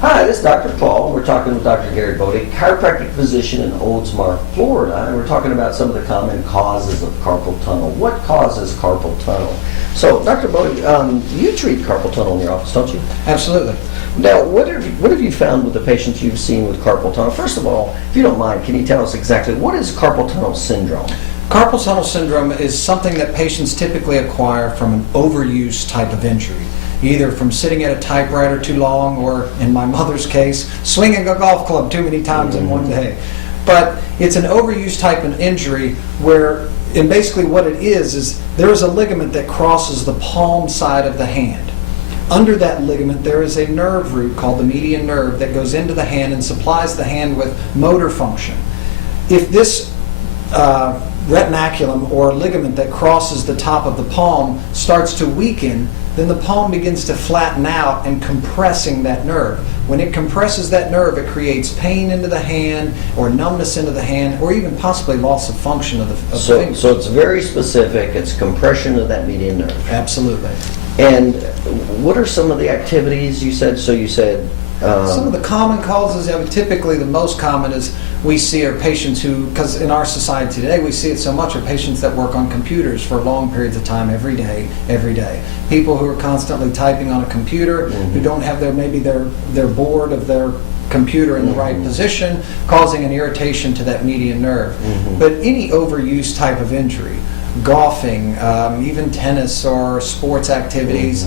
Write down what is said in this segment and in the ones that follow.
Hi, this is Dr. Paul. We're talking with Dr. Garrett Bode, chiropractic physician in Oldsmar, Florida, and we're talking about some of the common causes of carpal tunnel. What causes carpal tunnel? So, Dr. Bode, you treat carpal tunnel in your office, don't you? Absolutely. Now, what have you found with the patients you've seen with carpal tunnel? First of all, if you don't mind, can you tell us exactly what is carpal tunnel syndrome? Carpal tunnel syndrome is something that patients typically acquire from an overuse type of injury, either from sitting at a typewriter too long or, in my mother's case, swinging a golf club too many times in one day. But it's an overuse type of injury where, and basically what it is there is a ligament that crosses the palm side of the hand. Under that ligament there is a nerve root called the median nerve that goes into the hand and supplies the hand with motor function. If this retinaculum or ligament that crosses the top of the palm starts to weaken, then the palm begins to flatten out and compressing that nerve. When it compresses that nerve, it creates pain into the hand or numbness into the hand or even possibly loss of function of the finger. So it's very specific. It's compression of that median nerve. Absolutely. And what are some of the activities you said? So you said... some of the common causes, typically the most common is we see are patients who, because in our society today we see it so much, are patients that work on computers for long periods of time every day. People who are constantly typing on a computer, who don't have they're bored of their computer in the right position, causing an irritation to that median nerve. But any overuse type of injury, golfing, even tennis or sports activities,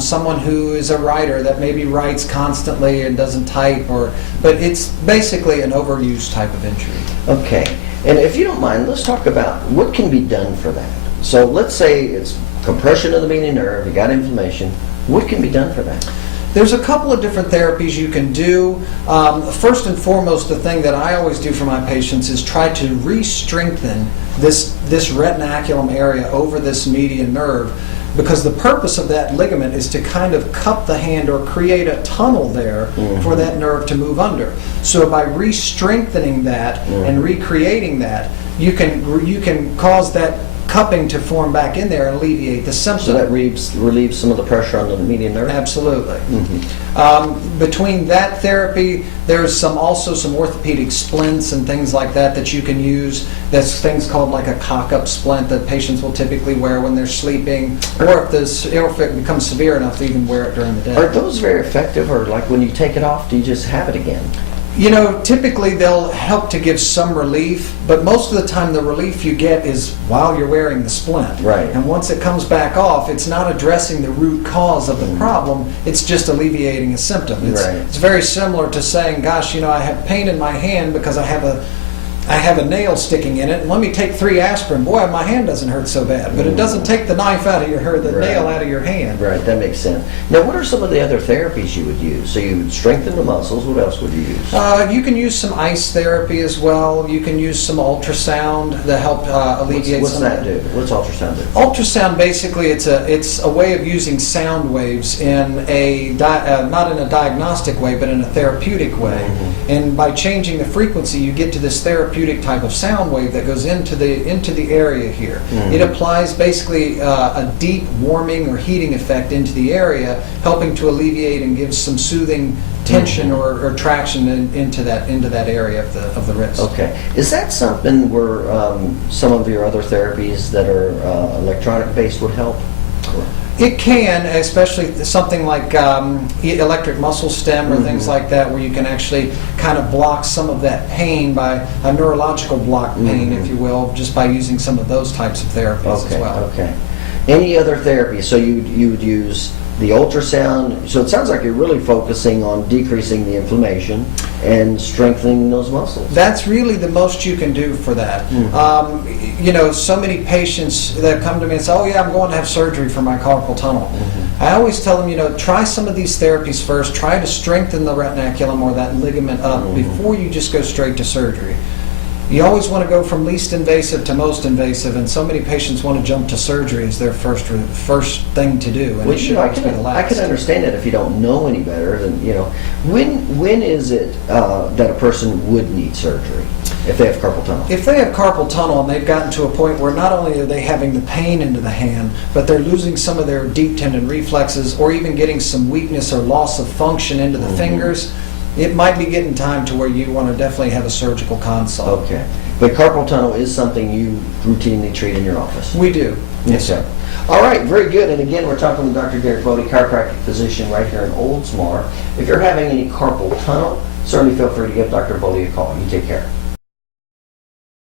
someone who is a writer that maybe writes constantly and doesn't type, but it's basically an overuse type of injury. Okay, and if you don't mind, let's talk about what can be done for that. So let's say it's compression of the median nerve, you got inflammation, what can be done for that? There's a couple of different therapies you can do. First and foremost, the thing that I always do for my patients is try to re-strengthen this retinaculum area over this median nerve, because the purpose of that ligament is to kind of cup the hand or create a tunnel there for that nerve to move under. So by re-strengthening that and recreating that, you can cause that cupping to form back in there and alleviate the symptom. So that relieves some of the pressure on the median nerve? Absolutely. Between that therapy, there's also some orthopedic splints and things like that you can use. That's things called like a cock-up splint that patients will typically wear when they're sleeping, or if it becomes severe enough to even wear it during the day. Are those very effective, or like when you take it off, do you just have it again? Typically they'll help to give some relief, but most of the time the relief you get is while you're wearing the splint. Right. And once it comes back off, it's not addressing the root cause of the problem, it's just alleviating a symptom. It's very similar to saying, gosh, I have pain in my hand because I have a nail sticking in it, and let me take 3 aspirin. Boy, my hand doesn't hurt so bad. But it doesn't take the knife out of the nail out of your hand. Right, that makes sense. Now, what are some of the other therapies you would use? So you would strengthen the muscles. What else would you use? You can use some ice therapy as well. You can use some ultrasound to help alleviate What's that do? What's ultrasound do? Ultrasound, basically, it's a way of using sound waves in not in a diagnostic way, but in a therapeutic way. And by changing the frequency, you get to this therapeutic type of sound wave that goes into the area here. It applies basically a deep warming or heating effect into the area, helping to alleviate and give some soothing tension or traction into that area of the wrist. Okay. Is that something where some of your other therapies that are electronic based would help? It can, especially something like electric muscle stem or things like that, where you can actually kind of block some of that pain by a neurological block pain, if you will, just by using some of those types of therapies as well. Okay. Any other therapy? So you would use the ultrasound. So it sounds like you're really focusing on decreasing the inflammation and strengthening those muscles. That's really the most you can do for that. So many patients that come to me and say, oh yeah, I'm going to have surgery for my carpal tunnel. I always tell them, try some of these therapies first. Try to strengthen the retinaculum or that ligament up before you just go straight to surgery. You always want to go from least invasive to most invasive, and so many patients want to jump to surgery as their first thing to do, and Well, it should always be the I last. can understand that if you don't know any better, then, when is it that a person would need surgery if they have carpal tunnel? If they have carpal tunnel and they've gotten to a point where not only are they having the pain into the hand, but they're losing some of their deep tendon reflexes or even getting some weakness or loss of function into the fingers, it might be getting time to where you want to definitely have a surgical consult. Okay. But carpal tunnel is something you routinely treat in your office? We do. Yes, sir. All right, very good. And again, we're talking with Dr. Garrett Bode, chiropractic physician right here in Oldsmar. If you're having any carpal tunnel, certainly feel free to give Dr. Bode a call. You take care.